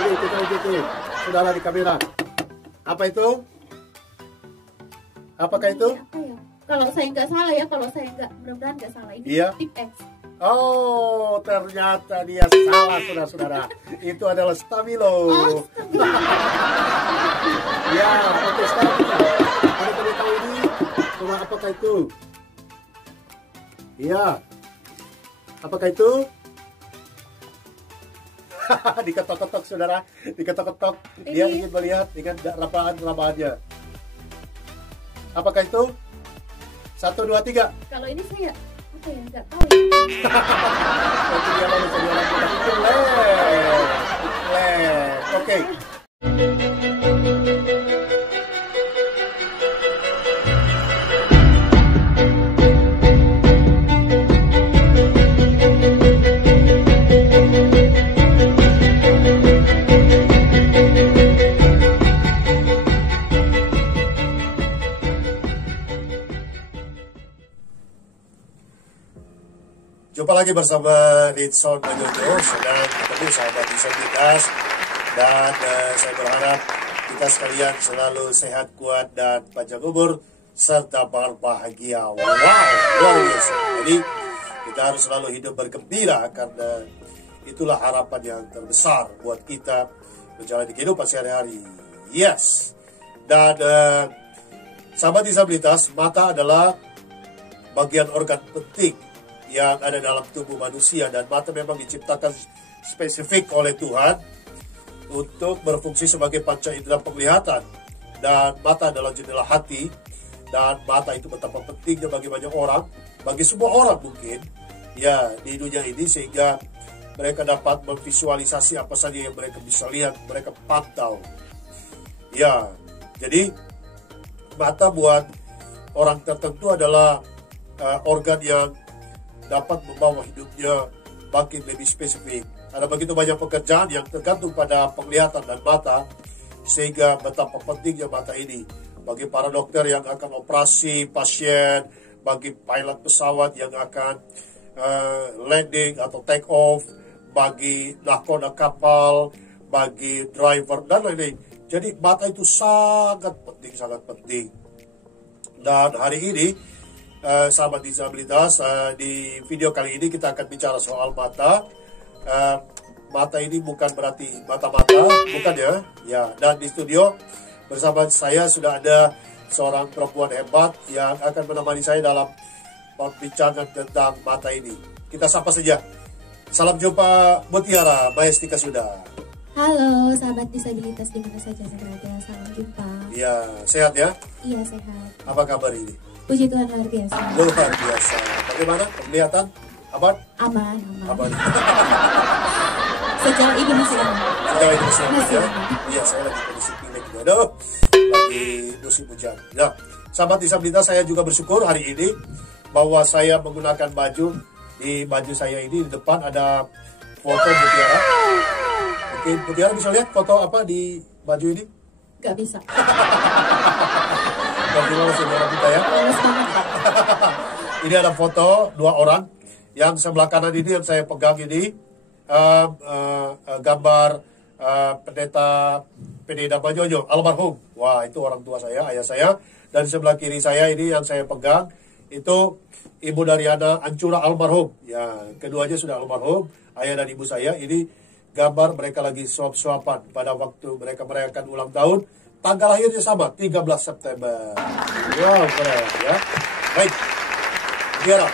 Ini kita ikuti, saudara di kamera. Apa itu? Apakah itu? Apa ya? Kalau saya nggak salah ya, kalau saya nggak, mudah-mudahan nggak salah. Ini Iya. tip X. Oh, ternyata dia salah, saudara-saudara. Itu adalah Stabilo. Ya, oke, sekarang ada tadi tahu ini. Coba apakah itu? Iya. Apakah itu? Diketok-ketok, saudara. Diketok-ketok. Dia ingin melihat dengan rapahan-rapahannya. Apakah itu? 1, 2, 3. Kalau ini saya apa ya, nggak tahu ya. Itu dia lalu saudara. Itu oke. Jumpa lagi bersama Ritson Majojo, sedang ketemu sahabat disabilitas, dan saya berharap kita sekalian selalu sehat, kuat, dan panjang umur serta berbahagia. Wow, luar biasa. Jadi kita harus selalu hidup bergembira karena itulah harapan yang terbesar buat kita menjalani kehidupan sehari-hari. Yes. Dan sahabat disabilitas, mata adalah bagian organ penting yang ada dalam tubuh manusia, dan mata memang diciptakan spesifik oleh Tuhan untuk berfungsi sebagai panca indera penglihatan, dan mata adalah jendela hati, dan mata itu betapa pentingnya bagi banyak orang, bagi semua orang mungkin ya di dunia ini, sehingga mereka dapat memvisualisasi apa saja yang mereka bisa lihat, mereka pantau ya. Jadi mata buat orang tertentu adalah organ yang dapat membawa hidupnya makin lebih spesifik. Ada begitu banyak pekerjaan yang tergantung pada penglihatan dan mata, sehingga betapa pentingnya mata ini bagi para dokter yang akan operasi pasien, bagi pilot pesawat yang akan landing atau take off, bagi nahkoda kapal, bagi driver, dan lain-lain. Jadi mata itu sangat penting, sangat penting. Dan hari ini sahabat disabilitas, di video kali ini kita akan bicara soal mata. Mata ini bukan berarti mata-mata, bukan ya. Ya, dan di studio bersama saya sudah ada seorang perempuan hebat yang akan menemani saya dalam perbincangan tentang mata ini. Kita sapa saja. Salam jumpa Mutiara Maestika sudah. Halo sahabat disabilitas dimana saja berada, salam jumpa. Iya, sehat ya? Iya, sehat. Apa kabar ini? Puji Tuhan, luar biasa. Luar biasa. Bagaimana penglihatan? Aman? Aman. Aman. Sejauh ini masih aman. Sejauh ini masih aman Masih ya? aman. Iya, saya lagi kondisi pilek juga. Aduh, lagi musim hujan. Nah, sahabat disabilitas, saya juga bersyukur hari ini bahwa saya menggunakan baju. Di baju saya ini di depan ada foto Mutiara. Mungkin Mutiara bisa lihat foto apa di baju ini? Gak bisa. Bagaimana saudara kita ya? Males banget, Pak. Ini ada foto dua orang. Yang sebelah kanan ini yang saya pegang ini gambar pendeta Majojo, almarhum. Wah, itu orang tua saya, ayah saya. Dan di sebelah kiri saya ini yang saya pegang itu Ibu Dariana Ancura almarhum. Ya, keduanya sudah almarhum, ayah dan ibu saya. Ini gambar mereka lagi suap-suapan pada waktu mereka merayakan ulang tahun. Tanggal lahirnya sama, 13 September. Wow, keren ya. Baik, Mutiara.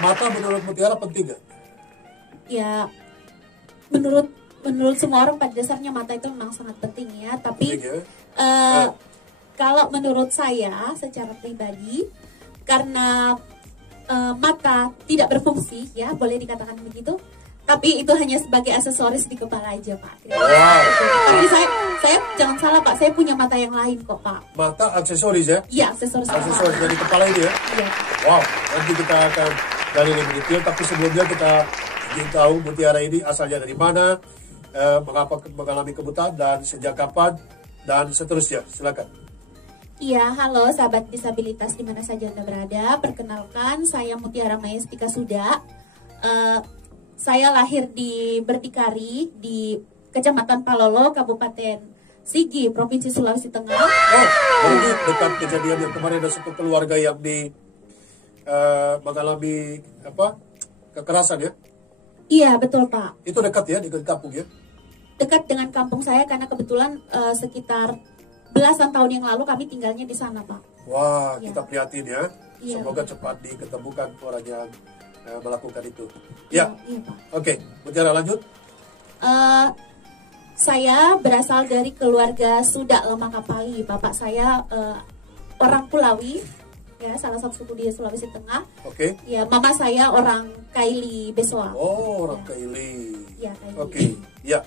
Mata menurut Mutiara penting nggak? Ya, menurut semua orang pada dasarnya mata itu memang sangat penting ya. Tapi Penting ya? kalau menurut saya secara pribadi, karena mata tidak berfungsi ya, boleh dikatakan begitu. Tapi itu hanya sebagai aksesoris di kepala aja, Pak. Wow. Tapi saya jangan salah, Pak. Saya punya mata yang lain kok, Pak. Mata aksesoris ya? Iya, aksesoris. Aksesoris dari kepala ini ya? Iya. Wow, nanti kita akan gali lebih detail. Tapi sebelumnya kita ingin tahu Mutiara ini asalnya dari mana, mengapa mengalami kebutaan, dan sejak kapan, dan seterusnya. Silakan. Iya, halo sahabat disabilitas di mana saja Anda berada. Perkenalkan, saya Mutiara Maestika Suda. saya lahir di Berdikari di Kecamatan Palolo, Kabupaten Sigi, Provinsi Sulawesi Tengah. Oh, berarti dekat kejadian yang kemarin ada satu keluarga yang mengalami kekerasan ya? Iya, betul Pak. Itu dekat ya, dekat kampung ya? Dekat dengan kampung saya karena kebetulan sekitar belasan tahun yang lalu kami tinggalnya di sana Pak. Wah, Ya. kita prihatin ya. Iya. Semoga cepat diketemukan orang yang melakukan itu. Ya, Iya Pak. oke. Bicara lanjut. Saya berasal dari keluarga Sudak Lemah Kapali. Bapak saya orang Kulawi, ya salah satu suku di Sulawesi Tengah. Oke. Ya, mama saya orang Kaili Besoa. Oh, orang Kaili. Ya, Kaili. Oke, ya.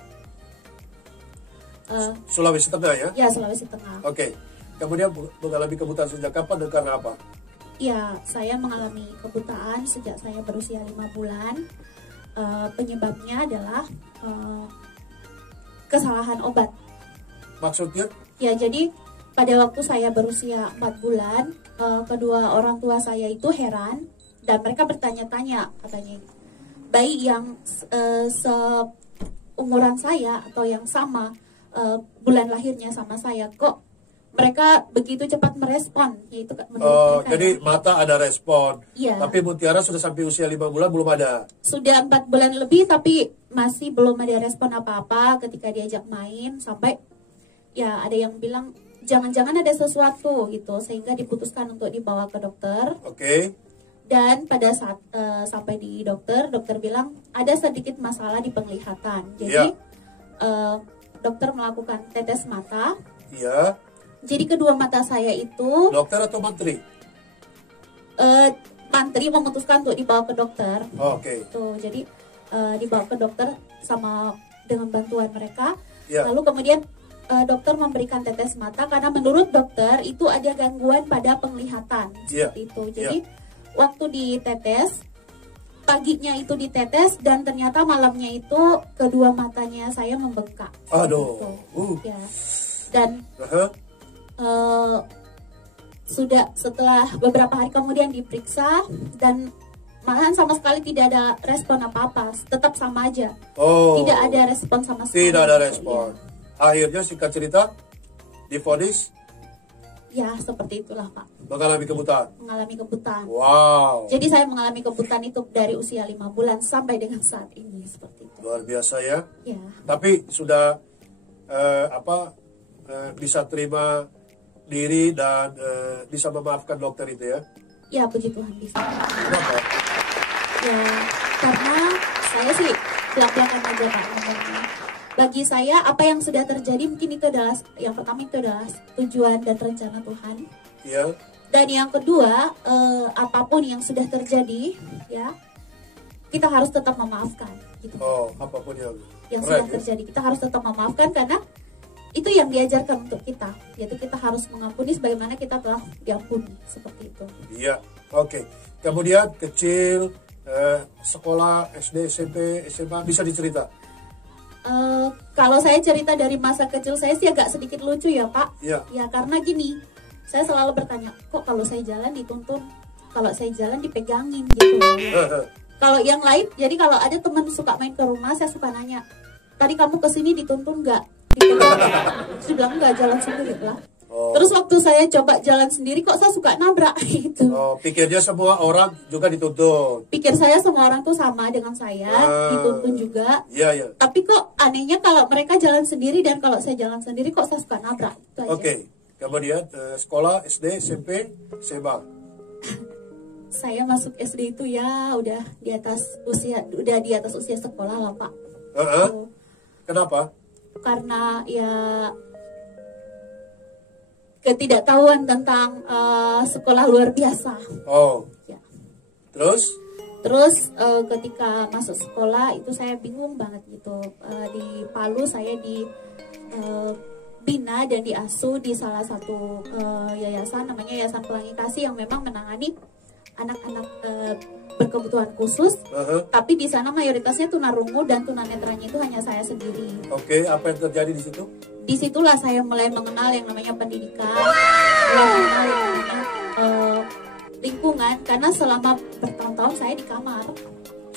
Sulawesi Tengah ya? Ya, Sulawesi Tengah. Oke. Kemudian mengalami kebutaan sejak kapan dan karena apa? Ya, saya mengalami kebutaan sejak saya berusia 5 bulan. Penyebabnya adalah kesalahan obat. Maksudnya? Ya, jadi pada waktu saya berusia 4 bulan, kedua orang tua saya itu heran dan mereka bertanya-tanya, katanya bayi yang seumuran saya atau yang sama bulan lahirnya sama saya, kok mereka begitu cepat merespon, yaitu menurut mereka. Jadi mata ada respon. Iya. Tapi Mutiara sudah sampai usia 5 bulan belum ada. Sudah 4 bulan lebih tapi masih belum ada respon apa-apa ketika diajak main, sampai ya ada yang bilang jangan-jangan ada sesuatu gitu, sehingga diputuskan untuk dibawa ke dokter. Oke. Dan pada saat sampai di dokter bilang ada sedikit masalah di penglihatan. Jadi dokter melakukan tetes mata. Iya. Jadi kedua mata saya itu Dokter atau mantri? mantri memutuskan untuk dibawa ke dokter. Oke. Tuh, jadi dibawa ke dokter sama dengan bantuan mereka. Ya. Lalu kemudian dokter memberikan tetes mata karena menurut dokter itu ada gangguan pada penglihatan. Ya. Seperti itu. Jadi waktu ditetes, paginya itu ditetes dan ternyata malamnya itu kedua matanya saya membengkak. Aduh. Gitu. Ya. Dan sudah setelah beberapa hari kemudian diperiksa dan malahan sama sekali tidak ada respon apa-apa, tetap sama aja. Oh. Tidak ada respon sama sekali. Tidak ada respon. Akhirnya singkat cerita divonis Ya, seperti itulah Pak. mengalami kebutaan. Mengalami kebutaan. Wow. Jadi saya mengalami kebutaan itu dari usia 5 bulan sampai dengan saat ini, seperti itu. Luar biasa ya. Ya. Tapi sudah bisa terima diri dan bisa memaafkan dokter itu ya. Ya, puji Tuhan bisa. Kenapa? Ya, karena saya sih belak-belakan aja Pak ngomongnya. Bagi saya apa yang sudah terjadi mungkin itu adalah yang pertama itu adalah tujuan dan rencana Tuhan. Iya. Dan yang kedua, apapun yang sudah terjadi, ya kita harus tetap memaafkan. Gitu. Oh, apapun yang Sudah keren, ya. terjadi, kita harus tetap memaafkan karena itu yang diajarkan untuk kita, yaitu kita harus mengampuni sebagaimana kita telah diampuni, seperti itu. Iya. Oke. Kemudian kecil sekolah SD, SMP, SMA bisa dicerita. Kalau saya cerita dari masa kecil saya sih agak sedikit lucu ya Pak. Iya. Ya karena gini, saya selalu bertanya, kok kalau saya jalan dituntun, kalau saya jalan dipegangin gitu. Kalau yang lain, jadi kalau ada teman suka main ke rumah, saya suka nanya, tadi kamu kesini dituntun nggak? Terus dia bilang nggak, jalan sendiri lah. Oh. Terus waktu saya coba jalan sendiri, kok saya suka nabrak gitu. Oh, pikirnya semua orang juga dituntun. Pikir saya semua orang tuh sama dengan saya, dituntun juga. Iya, iya. Tapi kok anehnya kalau mereka jalan sendiri dan kalau saya jalan sendiri kok saya suka nabrak. Itu aja. Oke. Kemudian sekolah SD, SMP, SMA. Saya masuk SD itu ya udah di atas usia sekolah lah Pak. So, Kenapa? karena ya ketidaktahuan tentang sekolah luar biasa. Oh. Ya. Terus? Ketika masuk sekolah itu saya bingung banget gitu. Di Palu saya dibina dan diasuh di salah satu yayasan, namanya Yayasan Pelangi Kasih, yang memang menangani anak-anak berkebutuhan khusus. Tapi di sana mayoritasnya tunarungu dan tunanetranya itu hanya saya sendiri. Oke, apa yang terjadi di situ? Disitulah saya mulai mengenal yang namanya pendidikan, mulai mengenal yang namanya lingkungan, karena selama bertahun-tahun saya di kamar.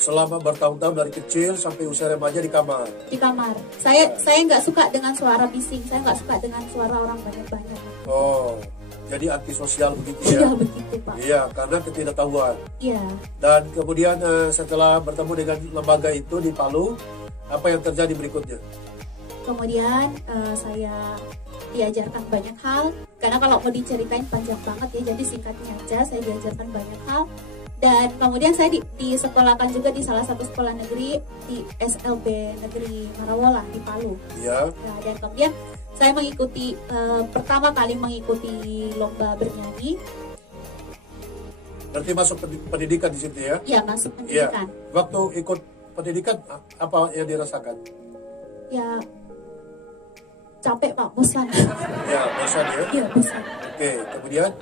selama bertahun-tahun dari kecil sampai usia remaja di kamar. Di kamar. Saya nggak suka dengan suara bising. Saya nggak suka dengan suara orang banyak-banyak. Oh, jadi antisosial begitu ya? Iya begitu Pak. Iya, karena ketidaktahuan. Iya. Dan kemudian setelah bertemu dengan lembaga itu di Palu, apa yang terjadi berikutnya? Kemudian saya diajarkan banyak hal. Karena kalau mau diceritain panjang banget ya, jadi singkatnya aja saya diajarkan banyak hal. Dan kemudian saya disekolahkan juga di salah satu sekolah negeri di SLB Negeri Marawola di Palu. Iya. Nah, dan kemudian saya mengikuti pertama kali mengikuti lomba bernyanyi. Berarti masuk pendidikan di situ ya? Ya masuk Iya. pendidikan. Waktu ikut pendidikan apa yang dirasakan? Ya capek Pak, bosan. Ya, bosan ya? Iya bosan. Oke, kemudian?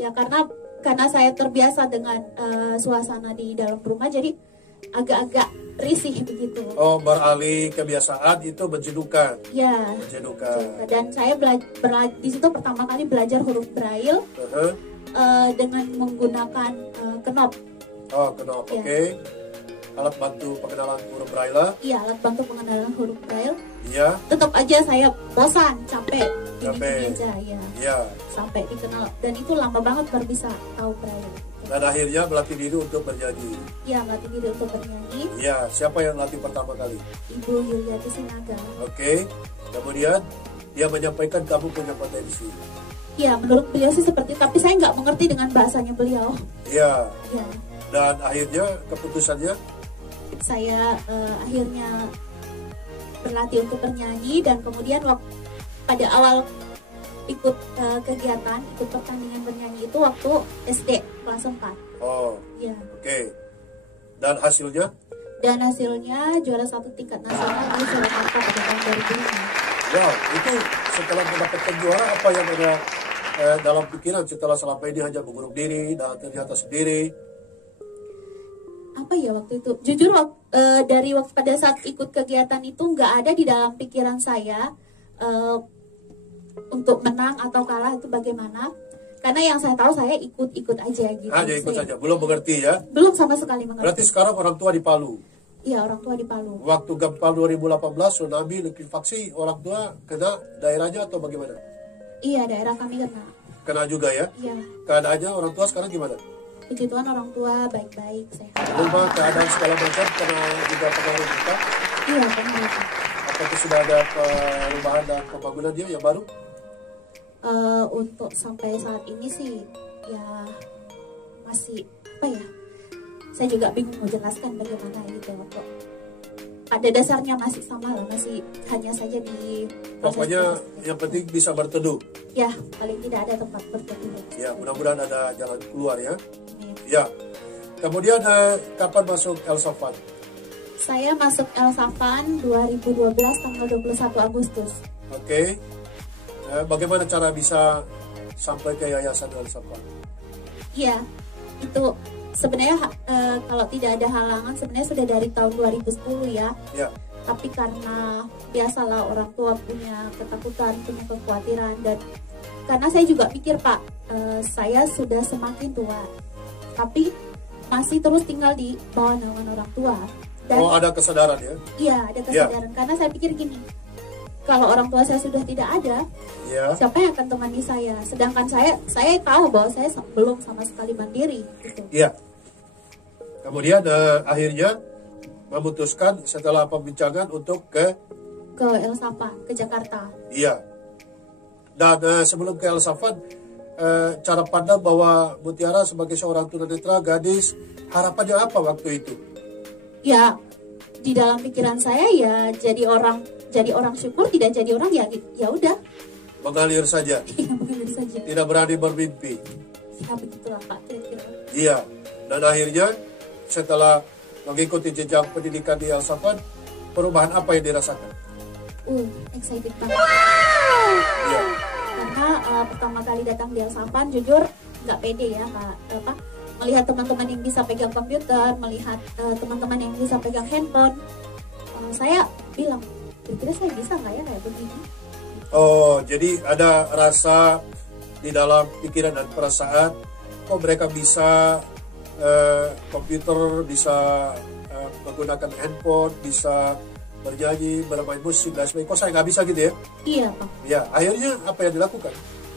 Ya karena saya terbiasa dengan suasana di dalam rumah, jadi agak-agak risih begitu. Oh, beralih kebiasaan itu menjenuhkan. Ya. Menjenuhkan. Dan saya di situ pertama kali belajar huruf Braille dengan menggunakan knop. Oh, knop. Ya. Oke. Alat bantu pengenalan huruf Braille. Iya, alat bantu pengenalan huruf Braille. Iya. Tetap aja saya bosan, capek. Capek. Aja, ya. Iya. Sampai dikenal, dan itu lama banget baru bisa tahu Braille. Dan akhirnya melatih diri untuk bernyanyi. Iya, melatih diri untuk bernyanyi. Iya, siapa yang latih pertama kali? Ibu Yuliati Sinaga. Oke. Kemudian dia menyampaikan kamu punya potensi. Iya, menurut beliau sih seperti, tapi saya nggak mengerti dengan bahasanya beliau. Iya. Iya. Dan akhirnya keputusannya? Saya akhirnya berlatih untuk bernyanyi, dan kemudian pada awal ikut kegiatan, ikut pertandingan bernyanyi itu waktu SD kelas 4. Oh. Ya. Oke. Dan hasilnya? Dan hasilnya juara 1 tingkat nasional di Surakarta pada tahun 2005. Wow, itu setelah mendapatkan juara apa yang ada dalam pikiran setelah selama ini hanya mengurung diri dan ternyata sendiri? Apa ya waktu itu? Jujur dari waktu pada saat ikut kegiatan itu nggak ada di dalam pikiran saya untuk menang atau kalah itu bagaimana. Karena yang saya tahu saya ikut-ikut aja gitu. Hanya ikut saja, belum mengerti ya? Belum sama sekali mengerti. Berarti sekarang orang tua di Palu. Iya, orang tua di Palu. Waktu gempa 2018 tsunami likuifaksi, orang tua kena daerahnya atau bagaimana? Iya, daerah kami kena. Kena juga ya? Iya. Keadaannya orang tua sekarang gimana? Puji Tuhan orang tua baik-baik, sehat. Rumah, keadaan segala macam kena juga pengaruh kita? Iya, benar. Apakah sudah ada perubahan dan pembangunan dia yang baru? Untuk sampai saat ini sih ya masih apa ya, saya juga bingung menjelaskan bagaimana gitu. Kok pada dasarnya masih sama lah, masih hanya saja di Pokoknya yang penting bisa berteduh. ya, paling tidak ada tempat berteduh. Ya, mudah-mudahan ada jalan keluar ya. Amin. Ya. Kemudian kapan masuk El Safan? Saya masuk El Safan 2012 tanggal 21 Agustus. Oke. Bagaimana cara bisa sampai ke Yayasan El Safan? Iya, itu sebenarnya kalau tidak ada halangan sebenarnya sudah dari tahun 2010 ya. Ya. Tapi karena biasalah orang tua punya ketakutan, punya kekhawatiran, dan karena saya juga pikir Pak, saya sudah semakin tua, tapi masih terus tinggal di bawah naungan orang tua. Dan Oh, ada kesadaran ya? iya, ada kesadaran. Karena saya pikir gini, kalau orang tua saya sudah tidak ada, Ya. siapa yang akan temani saya? Sedangkan saya tahu bahwa saya belum sama sekali mandiri. Gitu. Iya. Kemudian akhirnya memutuskan setelah pembincangan untuk ke El Safan, ke Jakarta. Iya. Dan sebelum ke El Safan, cara pandang bahwa Mutiara sebagai seorang tunanetra gadis, harapannya apa waktu itu? Ya, di dalam pikiran saya ya jadi orang syukur, tidak jadi orang ya udah. Mengalir saja, Iya, begitu saja. tidak berani bermimpi. Ya begitulah Pak, kira-kira. Iya. Dan akhirnya setelah mengikuti jejak pendidikan di El Safan, perubahan apa yang dirasakan? Excited banget. Iya. Karena pertama kali datang di El Safan, jujur nggak pede ya Pak. Melihat teman-teman yang bisa pegang komputer, melihat teman-teman yang bisa pegang handphone, saya bilang, kira-kira saya bisa nggak ya kayak begini? Oh, jadi ada rasa di dalam pikiran dan perasaan, kok mereka bisa komputer, bisa menggunakan handphone, bisa bernyanyi, bermain musik dan sebagainya. Kok saya nggak bisa gitu ya? Iya Pak. Ya, akhirnya apa yang dilakukan?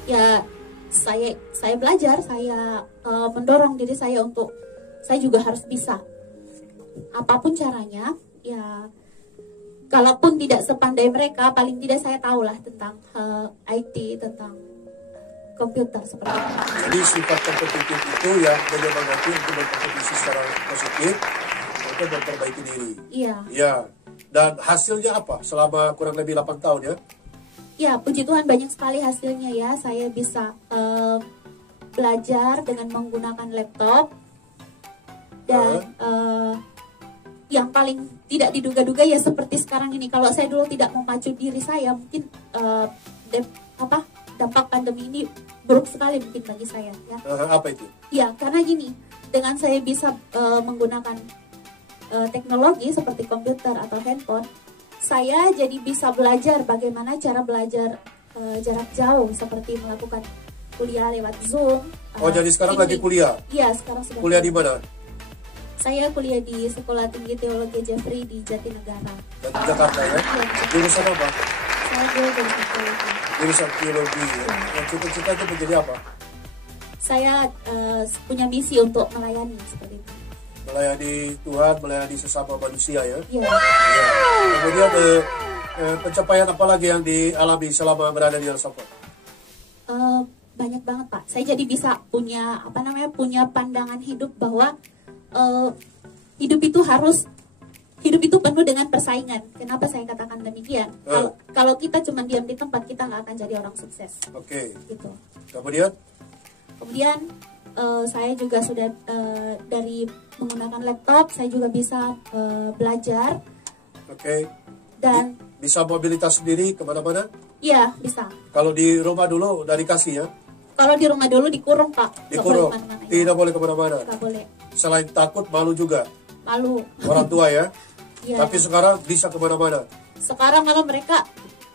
Ya saya belajar, saya mendorong diri saya untuk saya juga harus bisa. Apapun caranya, ya kalaupun tidak sepandai mereka, paling tidak saya tahulah tentang IT, tentang komputer seperti itu. Jadi sifat kompetitif itu yang menyemangati untuk berkompetisi secara positif untuk memperbaiki diri. Iya. Ya. Dan hasilnya apa selama kurang lebih 8 tahun ya? Ya, puji Tuhan banyak sekali hasilnya ya. Saya bisa belajar dengan menggunakan laptop. Dan yang paling tidak diduga-duga ya seperti sekarang ini. Kalau saya dulu tidak memacu diri saya, mungkin dampak pandemi ini buruk sekali mungkin bagi saya ya. Apa itu? Ya, karena gini, dengan saya bisa menggunakan teknologi seperti komputer atau handphone, saya jadi bisa belajar bagaimana cara belajar jarak jauh seperti melakukan kuliah lewat Zoom. Jadi sekarang lagi kuliah? Iya, sekarang sudah. Kuliah di mana? Saya kuliah di Sekolah Tinggi Teologi Jeffrey di Jatinegara. Jakarta ya? Ya. Jurusan apa? Saya jurusan teologi. Jurusan teologi ya? Yang cita-citanya menjadi apa? Saya punya misi untuk melayani seperti itu. Melayani Tuhan, melayani sesama manusia ya? Iya. Ya. Kemudian pencapaian apa lagi yang dialami selama berada di El Salvador? Banyak banget Pak. Saya jadi bisa punya punya pandangan hidup bahwa hidup itu penuh dengan persaingan. Kenapa saya katakan demikian? Kalau kita cuma diam di tempat, kita nggak akan jadi orang sukses. Oke. Gitu. Kemudian saya juga sudah dari menggunakan laptop, saya juga bisa belajar. Oke. Dan bisa mobilitas sendiri kemana-mana? Iya, bisa. Kalau di rumah dulu udah dikasih ya? Kalau di rumah dulu dikurung Pak. Dikurung? Tidak boleh kemana-mana? Nggak boleh. Selain takut, malu juga? Malu. Orang tua ya? Ya. Tapi sekarang bisa kemana-mana? Sekarang memang mereka,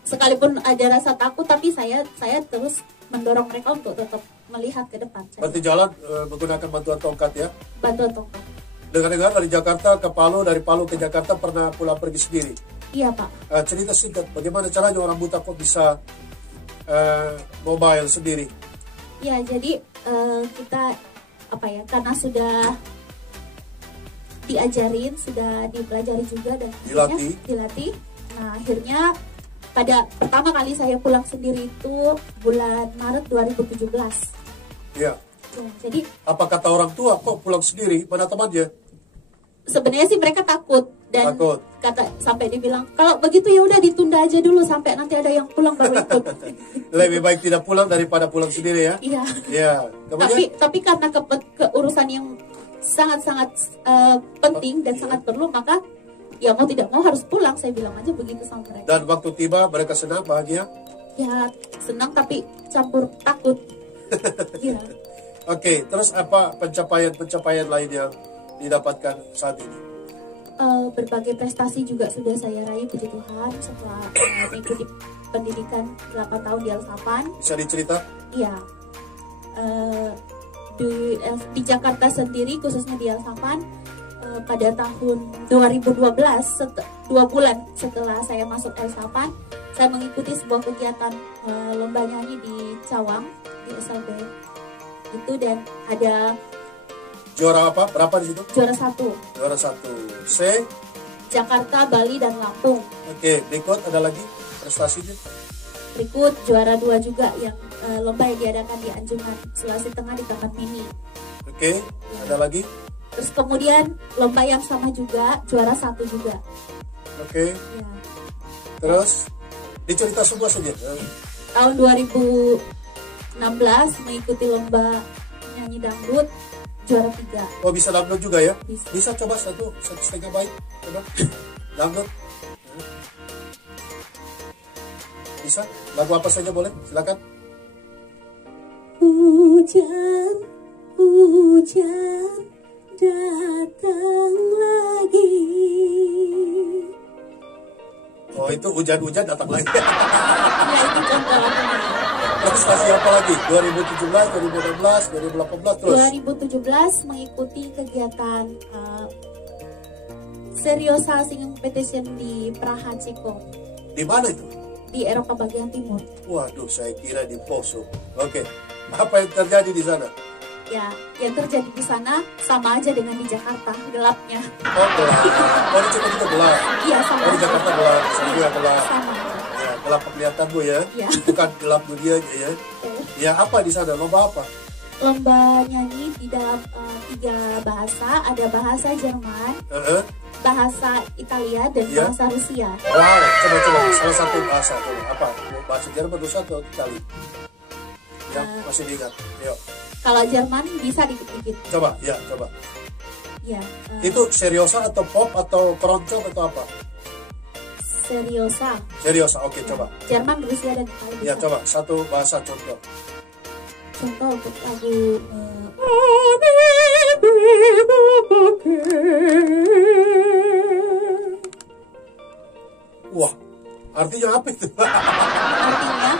sekalipun ada rasa takut, tapi saya terus mendorong mereka untuk tetap melihat ke depan. Berarti jalan menggunakan bantuan tongkat ya? Bantuan tongkat. Dengar-dengar dari Jakarta ke Palu, dari Palu ke Jakarta pernah pulang pergi sendiri? Iya Pak. Cerita singkat, bagaimana caranya orang buta kok bisa mobile sendiri? Ya, jadi kita karena sudah diajarin, sudah dipelajari juga dan dilatih. Nah, akhirnya pada pertama kali saya pulang sendiri itu bulan Maret 2017. Iya. Jadi apa kata orang tua kok pulang sendiri? Mana temannya? Sebenarnya sih mereka takut dan takut. Sampai dibilang kalau begitu ya udah ditunda aja dulu sampai nanti ada yang pulang baru ikut. Lebih baik tidak pulang daripada pulang sendiri ya? Iya. Iya. Tapi karena keurusan yang sangat-sangat penting dan sangat perlu, maka ya mau tidak mau harus pulang, saya bilang aja begitu sama mereka. Dan waktu tiba mereka senang, bahagia? Ya senang tapi campur takut. Iya. Oke, terus apa pencapaian lain yang didapatkan saat ini? Berbagai prestasi juga sudah saya raih, puji Tuhan, setelah mengikuti pendidikan 8 tahun di Alsapan. Bisa dicerita? Iya. Di Jakarta sendiri, khususnya di Alsapan, pada tahun 2012, 2 bulan setelah saya masuk Alsapan, saya mengikuti sebuah kegiatan lomba nyanyi di Cawang, di SLB. Itu dan ada juara apa? Berapa di situ? Juara 1. Juara 1. Jakarta, Bali, dan Lampung. Oke, berikut ada lagi prestasinya? Berikut juara 2 juga yang lomba yang diadakan di Anjungan, Sulawesi Tengah di Taman Mini. Oke, ada lagi? Terus kemudian lomba yang sama juga, juara 1 juga. Oke. Ya. Terus dicerita semua saja. Tahun 2016 mengikuti lomba nyanyi dangdut, juara 3. Oh, bisa dangdut juga ya? Bisa coba satu setengah baik. Coba dangdut. Bisa? Lagu apa saja boleh? Silakan. Hujan, hujan datang lagi, Oh, itu hujan-hujan datang lagi. Ya itu contoh lagunya. Prestasi apa lagi? 2017, 2016, 2018 terus. 2017 mengikuti kegiatan Seriosa Singing Competition di Praha, Ceko. Di mana itu? Di Eropa bagian timur. Waduh, saya kira di Poso. Oke. Apa yang terjadi di sana? Ya, yang terjadi di sana sama aja dengan di Jakarta, gelapnya. Oh, gelap. Oh, di Ceko juga gelap. Iya, sama. Oh, di Jakarta gelap. Saya juga gelap. Sama. Ya, gelap penglihatan Bu ya. Ya. Bukan gelap dunianya ya. Ya, apa di sana? Lomba apa? Lomba nyanyi di dalam 3 bahasa, ada bahasa Jerman, bahasa Italia, dan Ya. bahasa Rusia. Wow, coba salah satu bahasa tuh. Apa? Bahasa Jerman, Rusia atau Itali? Ya, masih diingat. Yuk. Kalau Jerman bisa dikit-dikit. Coba, ya, coba. Ya. Itu seriosa atau pop atau keroncong atau apa? Seriosa. Seriosa, oke, coba. Jerman, Rusia, dan Italia. Ya, bisa. coba satu bahasa contoh. Contoh untuk lagu Wah, artinya apa itu? artinya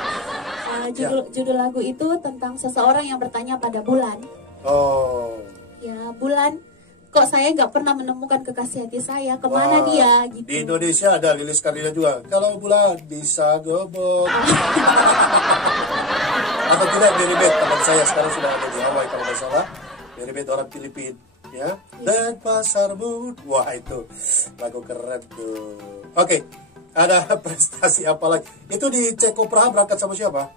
judul lagu itu tentang seseorang yang bertanya pada bulan. Oh, Ya, bulan, kok saya nggak pernah menemukan kekasih hati saya, kemana wah. dia gitu. Di Indonesia ada Lilis Karlina juga. Kalau bulan bisa gobok. Atau tidak, Mary Beth, teman saya sekarang sudah ada di Hawaii kalau nggak salah. Mary Beth orang Filipina, ya. Dan pasarmu, wah itu lagu keren tuh. Oke, ada prestasi apa lagi? Itu di Ceko Praha berangkat sama siapa?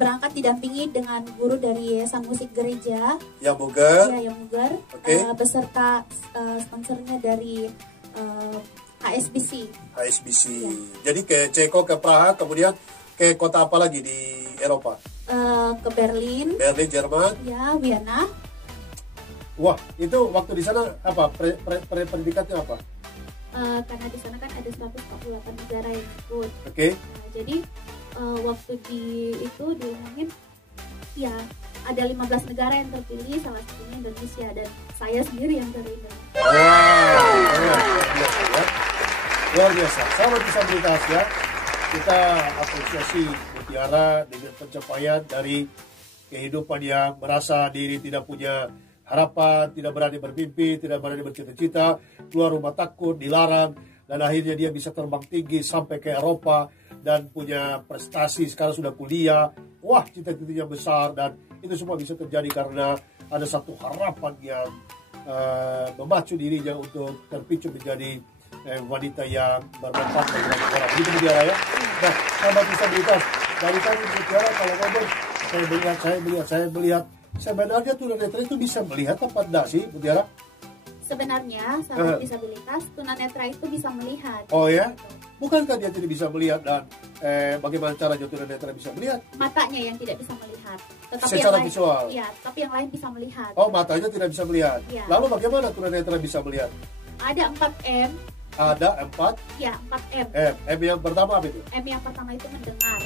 Berangkat didampingi dengan guru dari Yayasan Musik Gereja, Yang Bugar. ya, yang Mugar, Oke. beserta sponsornya dari HSBC. HSBC. Ya. Jadi ke Ceko, ke Praha, kemudian ke kota apa lagi di Eropa? Ke Berlin, Berlin, Jerman. ya, Vienna. Wah, itu waktu di sana apa? Predikatnya apa? Karena di sana kan ada 148 negara yang ikut. Oke. Nah, jadi waktu itu diumumin, ya ada 15 negara yang terpilih, salah satunya Indonesia, dan saya sendiri yang dari Indonesia. Wow, luar biasa ya. Luar biasa. Sahabat disabilitas ya, kita apresiasi Mutiara dengan pencapaian dari kehidupan yang merasa diri tidak punya harapan, tidak berani bermimpi, tidak berani bercita-cita, keluar rumah takut, dilarang, dan akhirnya dia bisa terbang tinggi sampai ke Eropa dan punya prestasi, sekarang sudah kuliah. Wah, cita-citanya besar, dan itu semua bisa terjadi karena ada satu harapan yang memacu dirinya untuk terpicu menjadi wanita yang bermanfaat bagi banyak orang. Begitu Mutiara ya. Nah, sahabat disabilitas, dari tadi Mutiara kalau ngomong, saya melihat, sebenarnya tunanetra itu bisa melihat apa enggak sih, Mutiara? Sebenarnya sahabat disabilitas, tunanetra itu bisa melihat. Oh ya? Bukankah dia tidak bisa melihat, dan bagaimana caranya tunanetra bisa melihat? Matanya yang tidak bisa melihat. Tetapi Secara yang lain, visual? ya, tapi yang lain bisa melihat. Oh, matanya tidak bisa melihat. Ya. Lalu bagaimana tunanetra bisa melihat? Ada 4M, Ada 4 ya 4M. M. M yang pertama apa itu? M yang pertama itu mendengar.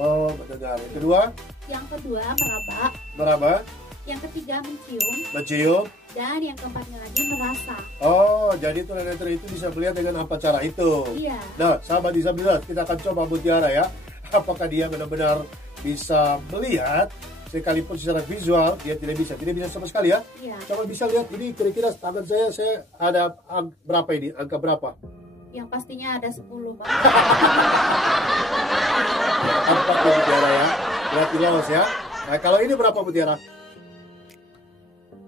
Oh, mendengar. Yang kedua, Yang kedua meraba. meraba, Yang ketiga mencium. mencium. Dan yang keempatnya lagi merasa. Oh, jadi tunanetra itu bisa melihat dengan apa cara itu? Iya. Nah, sahabat disabilitas, kita akan coba Mutiara ya. Apakah dia benar-benar bisa melihat, sekalipun secara visual dia tidak bisa sama sekali ya. Iya. Coba bisa lihat ini kira-kira tangan saya ada berapa ini, angka berapa? Yang pastinya ada 10, Pak. Empat ya Mutiara ya, berarti lolos ya. Nah, kalau ini berapa Mutiara?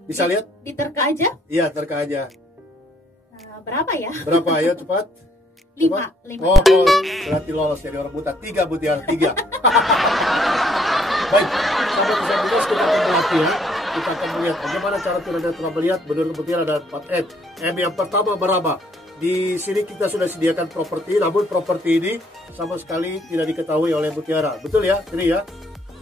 Bisa lihat? Diterka aja. Iya, terka aja. Nah, berapa ya? Berapa? Ayo cepat. 5. Oh, berarti lolos jadi orang buta. 3 Mutiara, 3. Baik, sampai disabilitas kita akan melatih ya. Kita akan melihat bagaimana cara tunanetra melihat menurut Mutiara dan 4M. M yang pertama meraba. Di sini kita sudah sediakan properti, namun properti ini sama sekali tidak diketahui oleh Mutiara. Betul ya, Tri ya?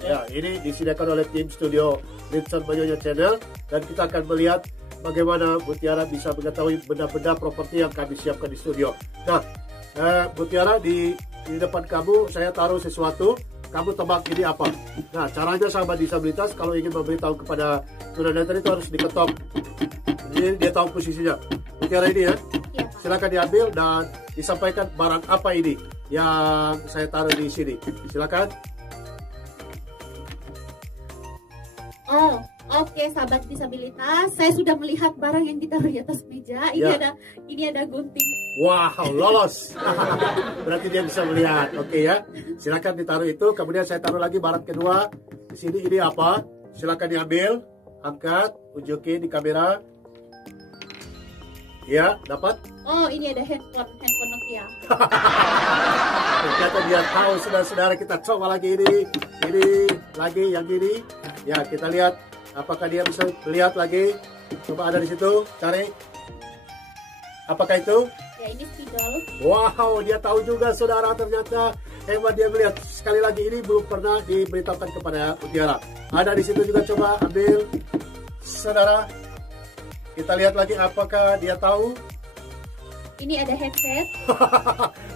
Ya, ini disediakan oleh tim studio Linson Banyonya Channel, dan kita akan melihat bagaimana Mutiara bisa mengetahui benda-benda properti yang kami siapkan di studio. Nah, Mutiara, di depan kamu saya taruh sesuatu, kamu tebak ini apa. Nah, caranya sahabat disabilitas kalau ingin memberitahu kepada tunanetra itu harus diketok. Jadi dia tahu posisinya. Mutiara ini ya. Iya, Pak. silakan diambil dan disampaikan barang apa ini yang saya taruh di sini. Silakan. Oh, oke, sahabat disabilitas, saya sudah melihat barang yang ditaruh di atas meja. Ini ada gunting. Wow, lolos. Berarti dia bisa melihat. Oke ya. Silakan ditaruh itu. Kemudian saya taruh lagi barang kedua. Di sini ini apa? Silakan diambil, angkat, unjukin di kamera. Ya, dapat? Oh, ini ada handphone Nokia. Ternyata dia tahu, saudara-saudara. Kita coba lagi ini lagi yang ini. Ya, kita lihat apakah dia bisa melihat lagi. Coba ada di situ, cari. Apakah itu? Ya, ini spidol. Wow, dia tahu juga, saudara. Ternyata hebat dia melihat. Sekali lagi, ini belum pernah diberitahukan kepada Mutiara. Ada di situ juga, coba ambil, saudara. Kita lihat lagi apakah dia tahu. Ini ada headset.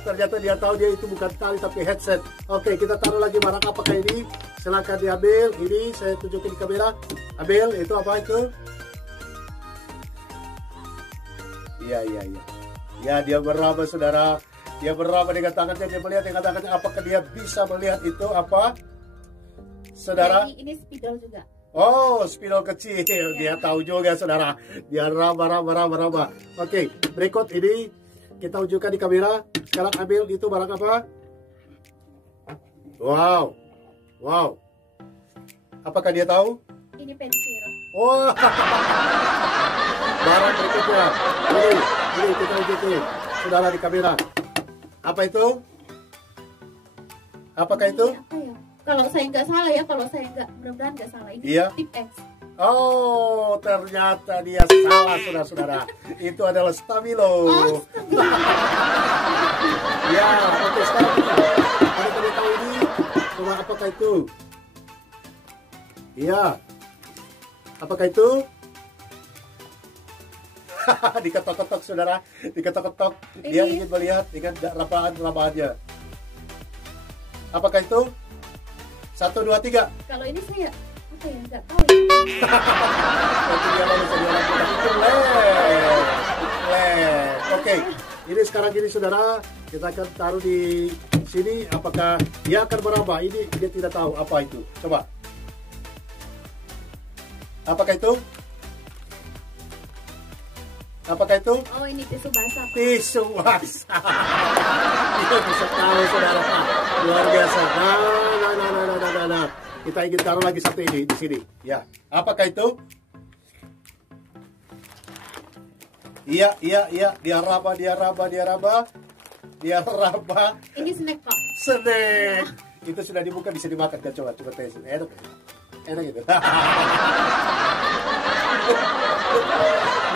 Ternyata dia tahu, dia itu bukan tali tapi headset. Oke, kita taruh lagi barang apakah ini. Silakan diambil. Ini saya tunjukin di kamera. Ambil, itu apa itu? Iya. Ya, dia meraba, saudara. Dia meraba dengan tangannya, dia melihat dengan tangannya. Apakah dia bisa melihat itu apa? Saudara? Ya, ini spidol juga. Oh, spidol kecil. Dia tahu juga, saudara. Dia raba. Oke, berikut ini kita tunjukkan di kamera. Sekarang ambil itu barang apa? Wow. Apakah dia tahu? Ini pensil. Wah. Barang berikutnya. Ini kita tunjukin, saudara, di kamera. Apa itu? Apakah itu? Apa ya? Kalau saya nggak salah ya, mudah-mudahan nggak salah. Ini Iya. tip X. Oh, ternyata dia salah, saudara-saudara. Itu adalah stabilo. Ya, oke, sekarang kita tahu ini. Coba apakah itu? Iya. Apakah itu? Diketok-ketok, saudara. Diketok-ketok. Dia ingin melihat dengan rabaan-rabaannya. Apakah itu? 1, 2, 3. Kalau ini saya apa ya, nggak tahu ya. Oke, ini sekarang gini, saudara, kita akan taruh di sini. Apakah dia akan meraba? Ini dia tidak tahu apa itu. Coba. Apakah itu? Apakah itu? Oh, ini tisu basah. Tisu basah. Dia bisa tahu, saudara. Luar biasa. Nah. Kita ingin taruh lagi satu ini di sini. Ya. Apakah itu? Iya. Dia raba. Ini snack, Pak. Snack. Itu sudah dibuka, bisa dimakan kan? Coba tes. Enak gitu.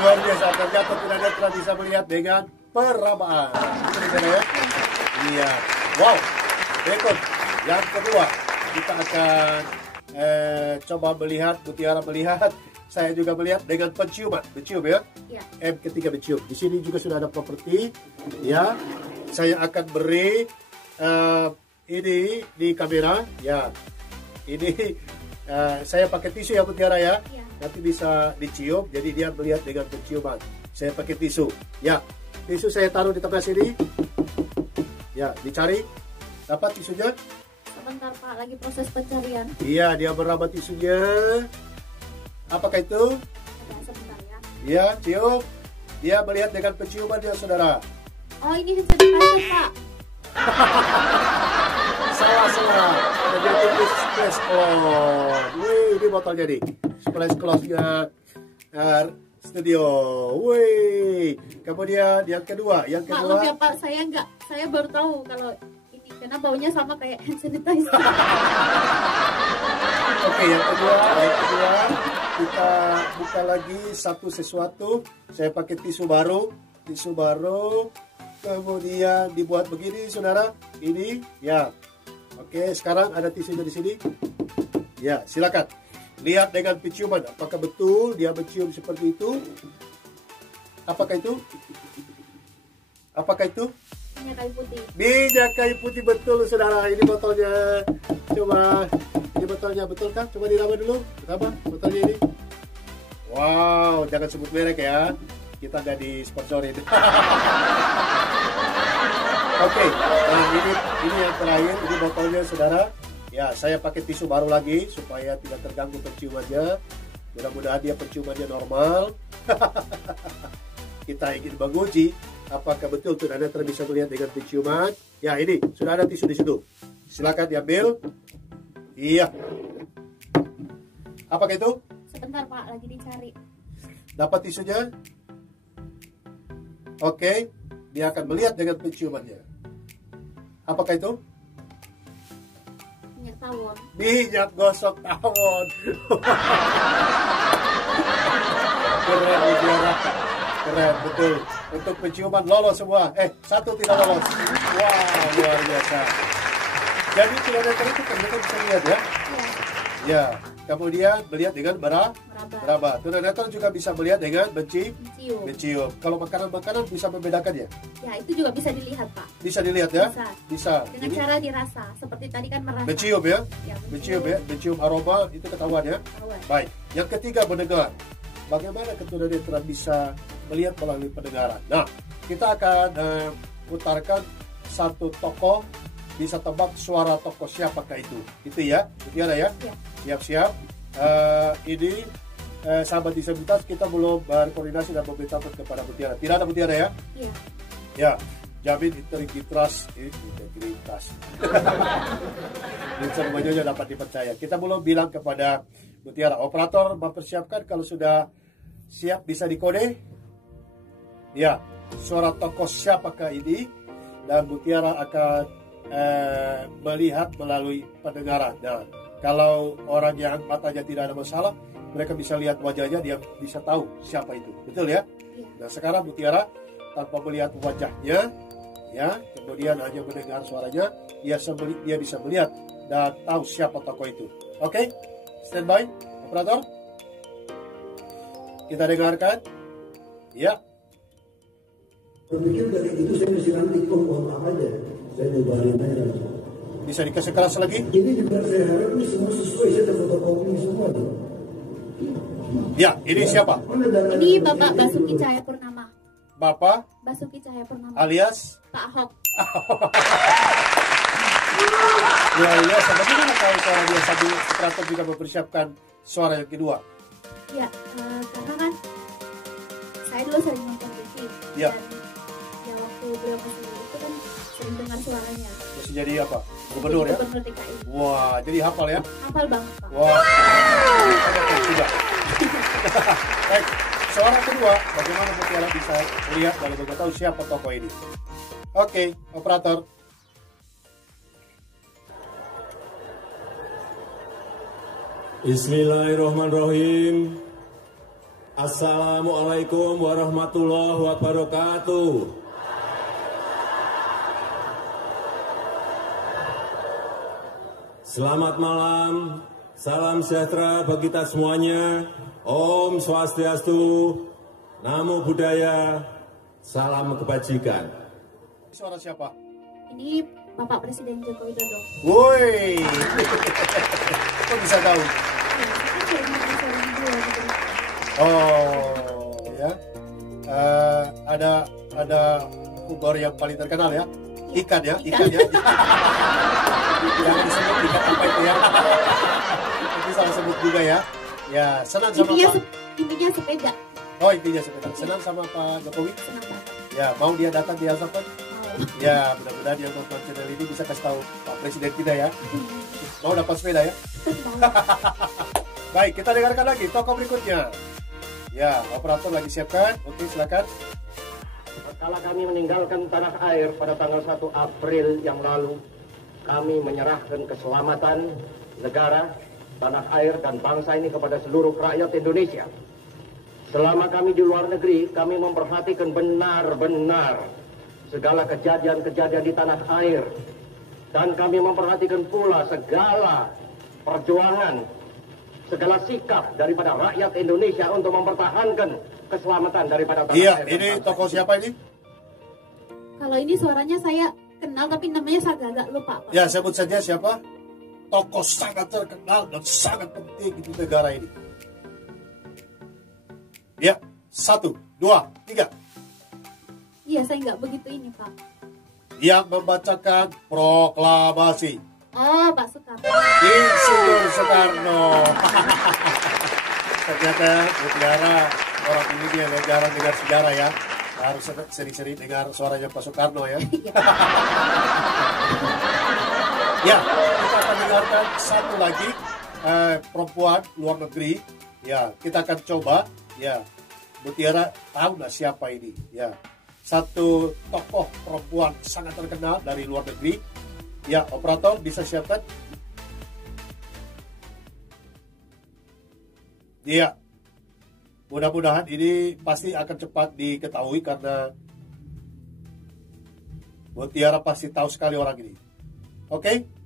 Luar biasa, ternyata tidak telah bisa melihat dengan perabaan. Iya. Wow. Berikut yang kedua, kita akan coba melihat, Mutiara melihat, saya juga melihat dengan penciuman. Mencium ya? Ya. M ketiga mencium. Di sini juga sudah ada properti. Ya. Saya akan beri ini di kamera. Ya. Ini saya pakai tisu ya, Mutiara ya. Ya. Nanti bisa dicium, jadi dia melihat dengan penciuman. Saya pakai tisu. Ya. Tisu saya taruh di tengah sini. Ya, dicari. Dapat tisunya? Sebentar, Pak, lagi proses pencarian. Iya, dia meraba tisunya. Apakah itu? Ada, sebentar ya. Iya, cium. Dia melihat dengan penciumannya, saudara. Oh, ini bisa dipasang, Pak. Salah. Dia tulis splash cloth. Wih, ini botolnya nih. Splash cloth-nya studio. Wih. Kemudian yang kedua. Maklum ya, Pak, saya baru tahu kalau ini karena baunya sama kayak hand sanitizer. Oke, yang kedua kita buka lagi sesuatu. Saya pakai tisu baru, kemudian dibuat begini, saudara. Ini, ya. Oke, sekarang ada tisunya di sini. Ya, silakan. Lihat dengan penciuman, apakah betul dia mencium seperti itu? Apakah itu? Minyak kayu putih. Minyak kayu putih, betul, saudara. Ini botolnya. Coba, ini botolnya betul kan? Coba diraba dulu. Apa botolnya ini? Wow, jangan sebut merek ya. kita nggak disponsorin. Oke, nah ini yang terakhir, ini botolnya saudara. Ya, saya pakai tisu baru lagi supaya tidak terganggu penciumannya. Mudah-mudahan dia penciumannya normal. Kita ingin menguji apakah betul tunanetra bisa melihat dengan penciuman. Ya, ini sudah ada tisu di situ. Silakan diambil. Iya. Apakah itu? Sebentar Pak, lagi dicari. Dapat tisunya? Oke, dia akan melihat dengan penciumannya. Apakah itu? Minyak tawon. Minyak gosok tawon. Keren Mutiara. Keren, betul. Untuk penciuman lolos semua. Satu tidak lolos. Wow, luar biasa. Jadi tunanetra itu ternyata bisa lihat ya? Iya. Ya, kemudian melihat dengan meraba. Tunanetra juga bisa melihat dengan mencium. Kalau makanan-makanan bisa membedakan ya? Ya, itu juga bisa dilihat Pak. Bisa dilihat ya? Bisa. Dengan cara dirasa, seperti tadi kan merasa. Mencium ya? Ya, Mencium ya? Mencium aroma itu ketahuan ya? Ketahuan. Baik. Yang ketiga mendengar. Bagaimana tunanetra bisa melihat melalui pendengaran? Nah, kita akan putarkan satu tokoh, bisa tebak suara tokoh siapakah itu. Itu ya, Mutiara ya? Ya. Siap-siap. Ini sahabat disabilitas kita belum berkoordinasi dan memberitahu kepada Mutiara. Tidak ada Mutiara ya? Iya. Ya, jamin integritas. Semuanya dapat dipercaya. Kita belum bilang kepada Mutiara. Operator mempersiapkan kalau sudah siap bisa dikode. Ya, suara tokoh siapakah ini? Dan Mutiara akan melihat melalui pendengaran. Nah, kalau orang yang matanya tidak ada masalah, mereka bisa lihat wajahnya, dia bisa tahu siapa itu. Betul ya? Nah, sekarang Mutiara tanpa melihat wajahnya, ya, kemudian hanya mendengar suaranya, dia bisa melihat dan tahu siapa tokoh itu. Oke? Standby, operator. Kita dengarkan. Ya. Berpikir dari itu saya mesti nanti buat apa aja. Saya nyobain aja. Bisa dikasih keras lagi? Ini juga saya harap ini semua sesuai. Saya ada fotokopi semua. Ya, ini siapa? Ini Bapak Basuki Cahayapurnama. Bapak Basuki Cahayapurnama. alias Pak Ahok. ya, sebagaimana tahu suara dia sambil operator juga mempersiapkan suara yang kedua. Ya, karena kan saya dulu sering nonton TV. Ya. Dan ya waktu beliau masih itu kan sering dengar suaranya. Masih jadi apa? Gubernur ya? Gubernur DKI. Wah, jadi hafal ya? Hafal banget Pak. Wah, juga. Baik, suara kedua, bagaimana Mutiara bisa lihat lalu tahu siapa tokoh ini? Oke, operator. Bismillahirrahmanirrahim. Assalamualaikum warahmatullahi wabarakatuh. Selamat malam, salam sejahtera bagi kita semuanya. Om Swastiastu, Namo Buddhaya, salam kebajikan. Suara siapa? Ini Bapak Presiden Joko Widodo. Woi, kok bisa tahu? Ya, saya sering dengar suaranya beliau gitu. Oh, ya. Ada kubur yang paling terkenal ya. Ikan ya. Jangan disebut ikan apa itu ya. Itu salah sebut juga ya. Ya, senang sama Pak. Intinya sepeda. Oh, intinya sepeda. Senang sama Pak Jokowi. Senang banget. Ya, mau dia datang di Alsafan? Mau. Ya, mudah-mudahan yang nonton channel ini bisa kasih tahu Pak Presiden kita ya. Mau dapat sepeda ya? Baik, kita dengarkan lagi tokoh berikutnya. Ya, operator lagi siapkan. Oke, silakan. Kala kami meninggalkan tanah air pada tanggal 1 April yang lalu, kami menyerahkan keselamatan negara, tanah air, dan bangsa ini kepada seluruh rakyat Indonesia. Selama kami di luar negeri, kami memperhatikan benar-benar segala kejadian-kejadian di tanah air. Dan kami memperhatikan pula segala perjuangan, segala sikap daripada rakyat Indonesia untuk mempertahankan keselamatan daripada tanah Iya, air. ini tokoh siapa ini? Kalau ini suaranya saya kenal tapi namanya saya agak lupa Pak. Ya, sebut saja siapa? Tokoh sangat terkenal dan sangat penting di negara ini. Ya, 1, 2, 2, 3. Iya, saya nggak begitu ini, Pak. Yang membacakan proklamasi. Oh, Pak Soekarno. Insinyur Soekarno. Ternyata Mutiara orang ini dia jarang dengar sejarah ya. Harus sering-sering dengar suaranya Pak Soekarno ya. Ya, kita akan dengarkan satu lagi perempuan luar negeri. Ya, kita akan coba. Ya, Mutiara tahu nggak siapa ini? Ya, satu tokoh perempuan sangat terkenal dari luar negeri. Ya, operator bisa siapkan. Iya, mudah-mudahan ini pasti akan cepat diketahui karena Mutiara pasti tahu sekali orang ini. Oke?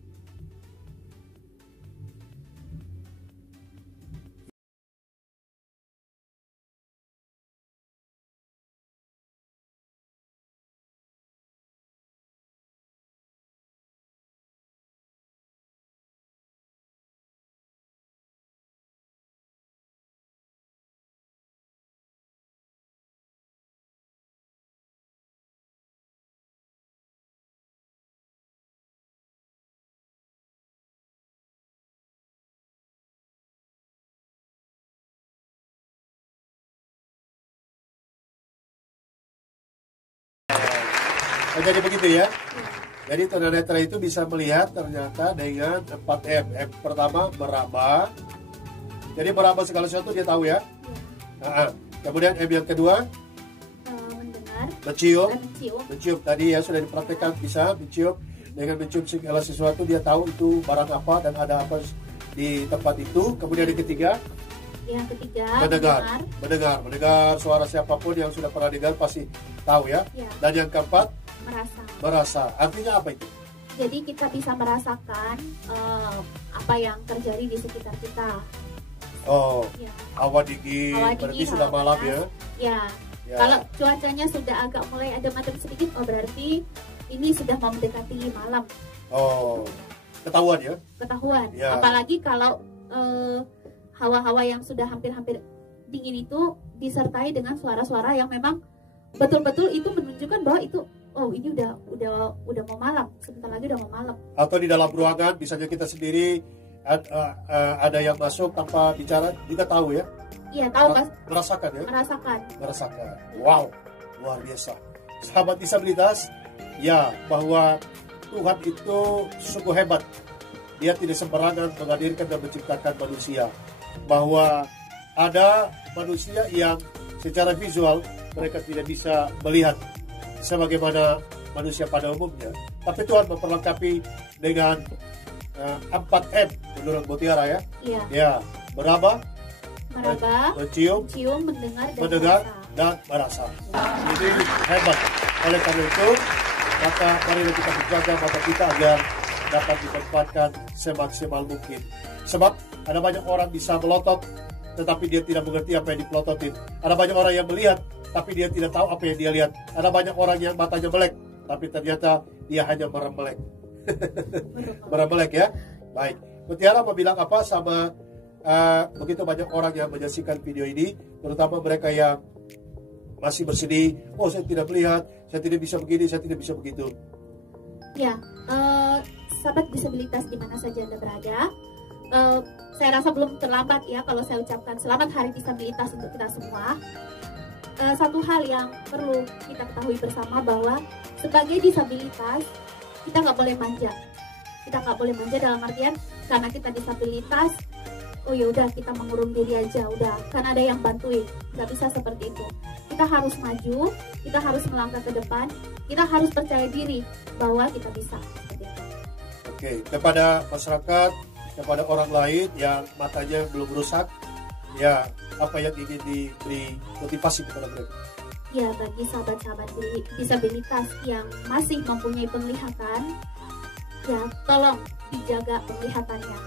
Jadi begitu ya. Jadi tunanetra itu bisa melihat ternyata dengan 4M. M pertama meraba. Jadi meraba segala sesuatu dia tahu ya. Kemudian M yang kedua Mendengar. mencium. Mencium. Mencium tadi ya sudah dipraktekkan bisa mencium. Dengan mencium segala sesuatu dia tahu itu barang apa dan ada apa di tempat itu. Kemudian yang ketiga Yang ketiga mendengar suara siapapun yang sudah pernah dengar pasti tahu ya. Dan yang keempat merasa. Artinya apa itu? Jadi kita bisa merasakan apa yang terjadi di sekitar kita. Oh, ya. Hawa dingin, berarti sudah malam ya? Ya. Kalau cuacanya sudah agak mulai ada mendung sedikit, oh berarti ini sudah mau mendekati malam. Oh, ketahuan ya? Ketahuan. Ya. Apalagi kalau hawa-hawa yang sudah hampir-hampir dingin itu disertai dengan suara-suara yang memang betul-betul itu menunjukkan bahwa itu ini udah mau malam, sebentar lagi udah mau malam. Atau di dalam ruangan misalnya kita sendiri ada yang masuk tanpa bicara juga tahu ya? Iya, tahu Mas. Merasakan ya? Merasakan. Wow, luar biasa. Sahabat disabilitas, ya bahwa Tuhan itu sungguh hebat. Dia tidak sembarangan menghadirkan dan menciptakan manusia. Bahwa ada manusia yang secara visual mereka tidak bisa melihat sebagaimana manusia pada umumnya. Tapi Tuhan memperlengkapi dengan 4M menurut Mutiara ya. Iya. Ya, meraba, mencium, mendengar dan merasa. Ini hebat. Oleh karena itu, maka mari kita menjaga mata kita agar dapat dimanfaatkan semaksimal mungkin. Sebab ada banyak orang bisa melotot, tetapi dia tidak mengerti apa yang dipelototin. Ada banyak orang yang melihat, tapi dia tidak tahu apa yang dia lihat. Ada banyak orang yang matanya melek, tapi ternyata dia hanya merembelek. Merembelek ya. Baik. Mutiara mau bilang apa sama begitu banyak orang yang menyaksikan video ini, terutama mereka yang masih bersedih, oh saya tidak melihat, saya tidak bisa begini, saya tidak bisa begitu. Ya, sahabat disabilitas di mana saja Anda berada, saya rasa belum terlambat ya kalau saya ucapkan selamat Hari Disabilitas untuk kita semua. Satu hal yang perlu kita ketahui bersama bahwa sebagai disabilitas kita nggak boleh manja. Kita nggak boleh manja dalam artian karena kita disabilitas, oh ya udah kita mengurung diri aja, udah kan ada yang bantuin. Nggak bisa seperti itu. Kita harus maju, kita harus melangkah ke depan, kita harus percaya diri bahwa kita bisa. Oke, kepada masyarakat, kepada orang lain yang matanya belum rusak, ya apa yang ingin diberi motivasi kepada mereka? Ya, bagi sahabat-sahabat disabilitas yang masih mempunyai penglihatan, ya tolong dijaga penglihatannya.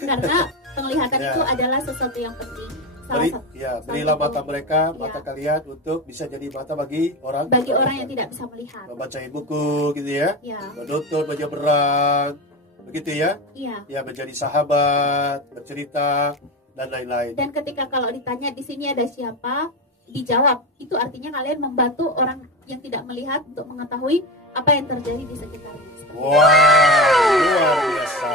Karena penglihatan itu adalah sesuatu yang penting. Berilah mata mereka, mata kalian untuk bisa jadi mata bagi orang yang tidak bisa melihat. Membacain buku gitu ya, menuntun menyeberang, begitu ya? Iya. Ya, menjadi sahabat, bercerita dan lain-lain. Dan ketika kalau ditanya di sini ada siapa, dijawab. Itu artinya kalian membantu orang yang tidak melihat untuk mengetahui apa yang terjadi di sekitarnya. Wow, luar biasa.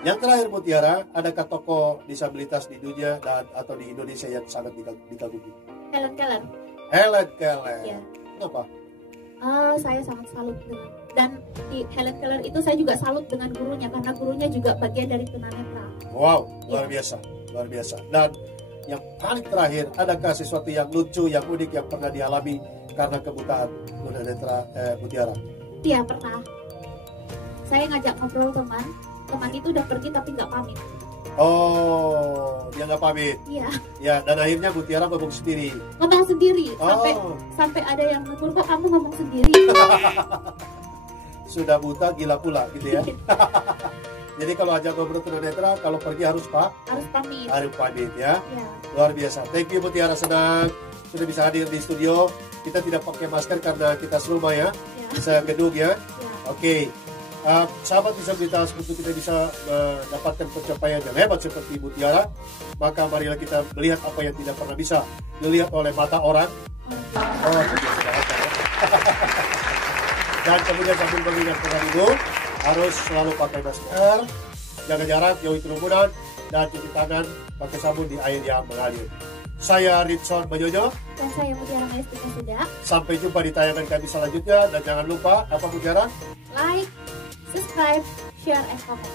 Yang terakhir Mutiara, adakah tokoh disabilitas di dunia dan atau di Indonesia yang sangat dikagumi? Helen Keller. Helen Keller. Ya. Kenapa? Saya sangat salut dengan, dan di Helen Keller itu saya juga salut dengan gurunya karena gurunya juga bagian dari tunanetra. Wow, luar biasa, luar biasa. Dan yang paling terakhir, adakah sesuatu yang lucu, yang unik yang pernah dialami karena kebutaan tunanetra Mutiara? Iya, pernah. Saya ngajak ngobrol teman itu udah pergi tapi nggak pamit. Oh, dia nggak pamit. Iya. Ya, dan akhirnya Mutiara ngomong sendiri. Ngomong sendiri sampai ada yang negur, kok kamu ngomong sendiri. Sudah buta gila pula gitu ya. Jadi kalau ajak ngobrol tunanetra, kalau pergi harus pamit. Harus pamit ya. Ya. Luar biasa. Thank you Mutiara, senang sudah bisa hadir di studio. Kita tidak pakai masker karena kita serumah ya. Segedung ya. Oke. Sahabat disabilitas, untuk kita bisa mendapatkan pencapaian yang hebat seperti Mutiara, maka marilah kita melihat apa yang tidak pernah bisa dilihat oleh mata orang. Dan kemudian sambil mengingat pesan ibu, harus selalu pakai masker, jaga jarak, jauhi kerumunan, dan cuci tangan pakai sabun di air yang mengalir. Saya Ritson Majojo. Dan saya Mutiara Maestika Sudah. Sampai jumpa di tayangan kami selanjutnya, dan jangan lupa apa Mutiara? Like, subscribe, share, and comment.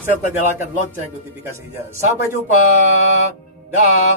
Serta nyalakan lonceng notifikasinya. Sampai jumpa. Dah.